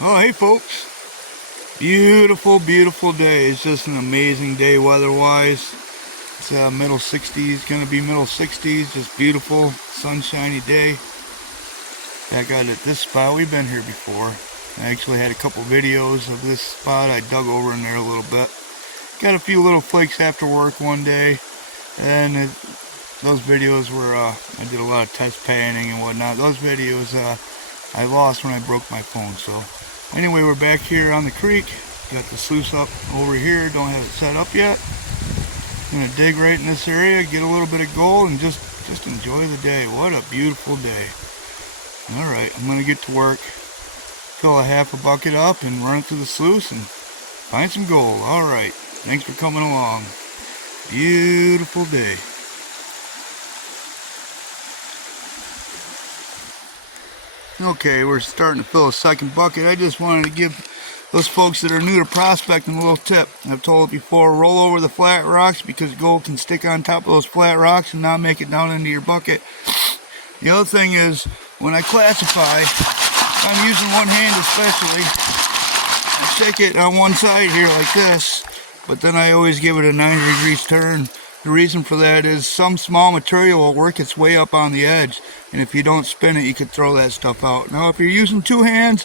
Oh, hey folks. Beautiful, beautiful day. It's just an amazing day weather-wise. It's middle 60s, gonna be middle 60s. Just beautiful, sunshiny day. Back out at this spot. We've been here before. I actually had a couple videos of this spot. I dug over in there a little bit. Got a few little flakes after work one day. And those videos were, I did a lot of test panning and whatnot. Those videos I lost when I broke my phone. So anyway, we're back here on the creek. Got the sluice up over here. Don't have it set up yet. Gonna dig right in this area, get a little bit of gold, and just enjoy the day. What a beautiful day. Alright, I'm gonna get to work. Fill a half a bucket up and run it to the sluice and find some gold. Alright, thanks for coming along. Beautiful day. Okay, we're starting to fill a second bucket. I just wanted to give those folks that are new to prospecting a little tip. I've told it before, roll over the flat rocks because gold can stick on top of those flat rocks and not make it down into your bucket. The other thing is, when I classify, if I'm using one hand especially, I shake it on one side here like this, but then I always give it a 90 degrees turn. The reason for that is some small material will work its way up on the edge, and if you don't spin it, you could throw that stuff out. Now, if you're using two hands,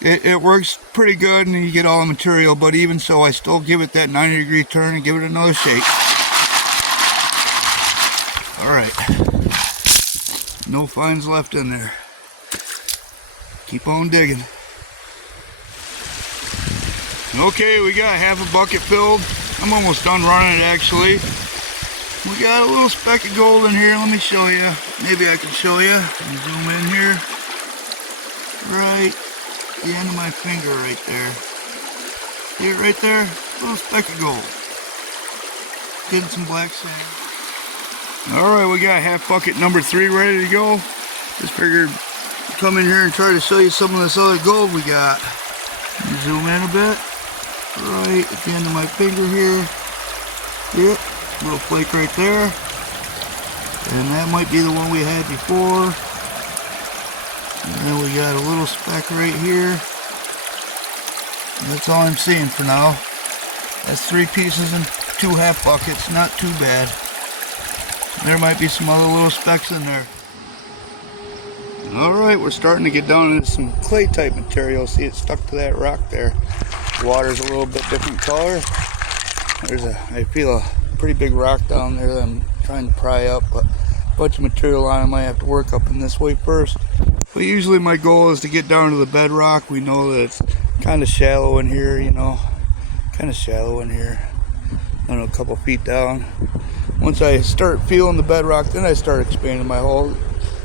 it works pretty good and you get all the material, but even so, I still give it that 90 degree turn and give it another shake. Alright. No finds left in there. Keep on digging. Okay, we got half a bucket filled. I'm almost done running it actually. We got a little speck of gold in here. Let me show you. Maybe I can show you. Zoom in here. Right. The end of my finger right there. See it right there? A little speck of gold. Getting some black sand. Alright, we got half bucket number 3 ready to go. Just figured come in here and try to show you some of this other gold we got. Zoom in a bit. Right at the end of my finger here. Yep, little flake right there. And that might be the one we had before. And then we got a little speck right here. That's all I'm seeing for now. That's 3 pieces and 2 half buckets. Not too bad. There might be some other little specks in there. Alright, we're starting to get down into some clay type material. See, it's stuck to that rock there. The water's a little bit different color. I feel a pretty big rock down there that I'm trying to pry up, but a bunch of material on it. I might have to work up in this way first. But usually my goal is to get down to the bedrock. We know that it's kind of shallow in here, you know. Kind of shallow in here. I don't know, a couple feet down. Once I start feeling the bedrock, then I start expanding my hole.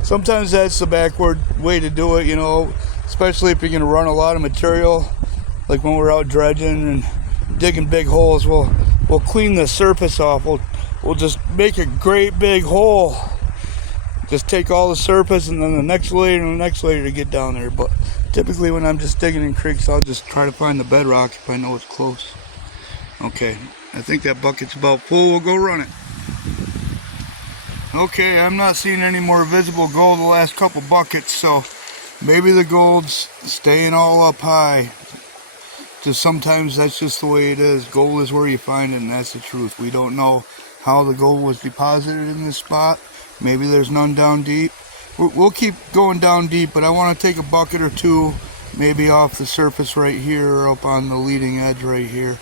Sometimes that's the backward way to do it, you know, especially if you're going to run a lot of material. Like when we're out dredging and digging big holes, we'll clean the surface off. We'll just make a great big hole. Just take all the surface and then the next layer and the next layer to get down there. But typically when I'm just digging in creeks, I'll just try to find the bedrock if I know it's close. Okay, I think that bucket's about full. We'll go run it. Okay, I'm not seeing any more visible gold the last couple buckets, so maybe the gold's staying all up high. Just sometimes that's just the way it is. Gold is where you find it, and that's the truth. We don't know how the gold was deposited in this spot. Maybe there's none down deep. We'll keep going down deep, but I want to take a bucket or 2, maybe off the surface right here or up on the leading edge right here.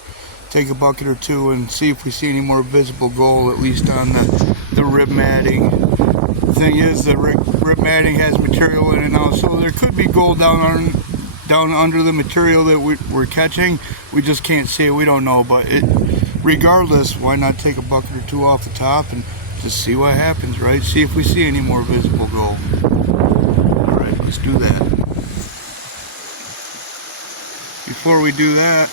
Take a bucket or 2 and see if we see any more visible gold, at least on the rib matting. The thing is, the rib matting has material in it now, so there could be gold down under the material that we're catching. We just can't see it. We don't know, but regardless, why not take a bucket or 2 off the top and just see what happens, right? See if we see any more visible gold. Alright, let's do that. Before we do that,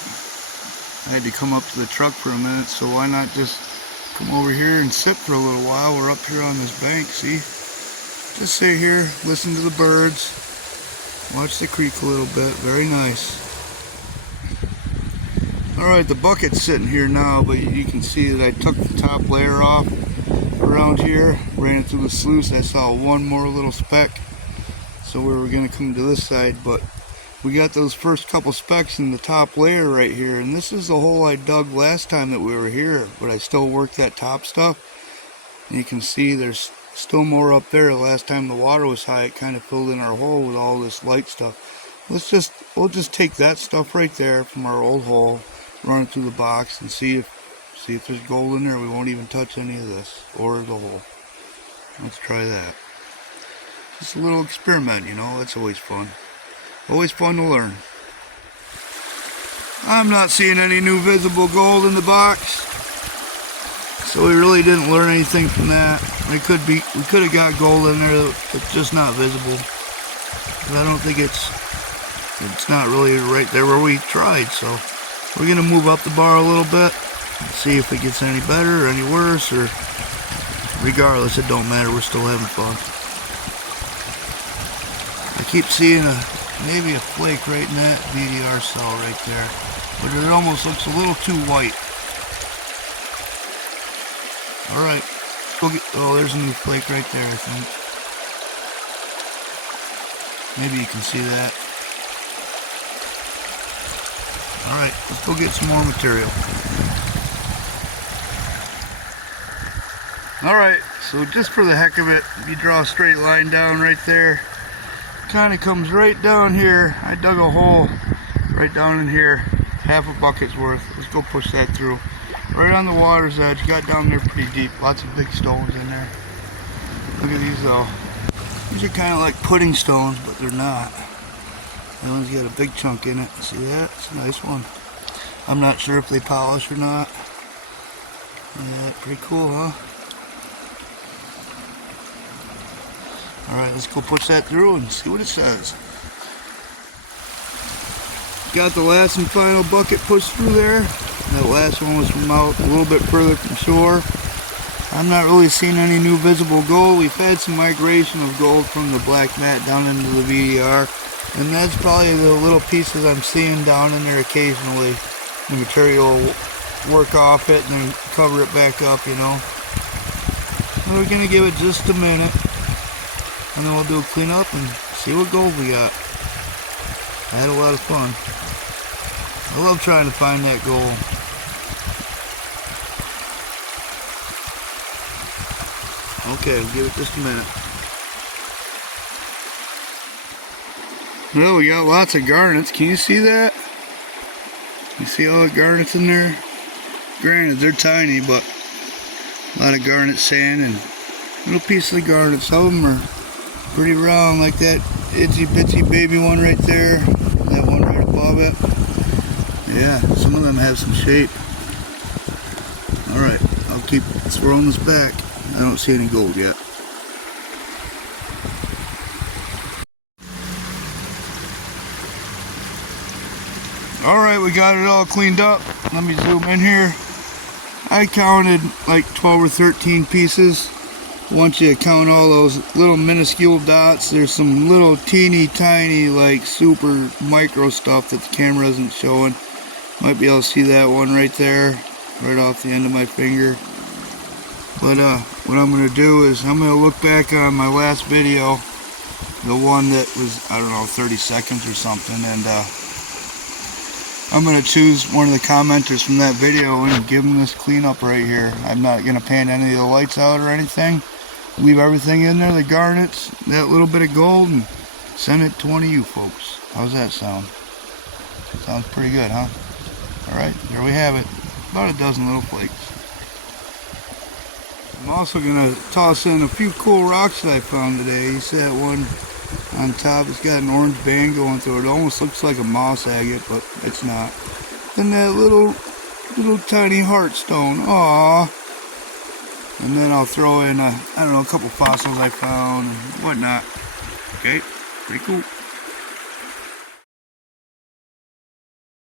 I had to come up to the truck for a minute, so why not just come over here and sit for a little while. We're up here on this bank, see? Just sit here, listen to the birds, watch the creek a little bit. Very nice. Alright, the bucket's sitting here now, but you can see that I took the top layer off around here, ran it through the sluice. I saw one more little speck, so we were going to come to this side, but we got those first couple specks in the top layer right here, and this is the hole I dug last time that we were here, but I still worked that top stuff. And you can see there's still more up there. Last time the water was high, it kind of filled in our hole with all this light stuff. We'll just take that stuff right there from our old hole, run it through the box, and see if there's gold in there. We won't even touch any of this or the hole. Let's try that. Just a little experiment, you know. That's always fun. Always fun to learn. I'm not seeing any new visible gold in the box, so we really didn't learn anything from that. We could have got gold in there, it's just not visible. But I don't think it's not really right there where we tried. So we're gonna move up the bar a little bit, see if it gets any better or any worse, or regardless, it don't matter. We're still having fun. I keep seeing maybe a flake right in that BDR cell right there, but it almost looks a little too white. Alright, oh, there's a new flake right there, I think. Maybe you can see that. Alright, let's go get some more material. Alright, so just for the heck of it, if you draw a straight line down right there, kind of comes right down here. I dug a hole right down in here, half a bucket's worth. Let's go push that through. Right on the water's edge, got down there pretty deep. Lots of big stones in there. Look at these though. These are kind of like pudding stones, but they're not. That one's got a big chunk in it. See that? It's a nice one. I'm not sure if they polish or not. Yeah, pretty cool, huh? Alright, let's go push that through and see what it says. Got the last and final bucket pushed through there. That last one was from out a little bit further from shore. I'm not really seeing any new visible gold. We've had some migration of gold from the black mat down into the VDR, and that's probably the little pieces I'm seeing down in there occasionally. The material will work off it and then cover it back up, you know. And we're gonna give it just a minute, and then we'll do a cleanup and see what gold we got. I had a lot of fun. I love trying to find that gold. Okay, we'll give it just a minute. Well, we got lots of garnets. Can you see that? You see all the garnets in there? Granted, they're tiny, but a lot of garnet sand and little pieces of garnet. Some of them are pretty round, like that itsy bitsy baby one right there. That one right above it. Yeah, some of them have some shape. Alright, I'll keep throwing this back. I don't see any gold yet. Alright, we got it all cleaned up. Let me zoom in here. I counted like 12 or 13 pieces. Once you count all those little minuscule dots, there's some little teeny tiny like super micro stuff that the camera isn't showing. Might be able to see that one right there, right off the end of my finger. But what I'm going to do is I'm going to look back on my last video, the one that was, I don't know, 30 seconds or something, and I'm going to choose one of the commenters from that video and give them this cleanup right here. I'm not going to pan any of the lights out or anything. Leave everything in there, the garnets, that little bit of gold, and send it to one of you folks. How's that sound? Sounds pretty good, huh? Alright, there we have it. About a dozen little flakes. I'm also going to toss in a few cool rocks that I found today. You see that one on top? It's got an orange band going through it. It almost looks like a moss agate, but it's not. And that little tiny heart stone. Aww. And then I'll throw in, I don't know, a couple fossils I found and whatnot. Okay, pretty cool.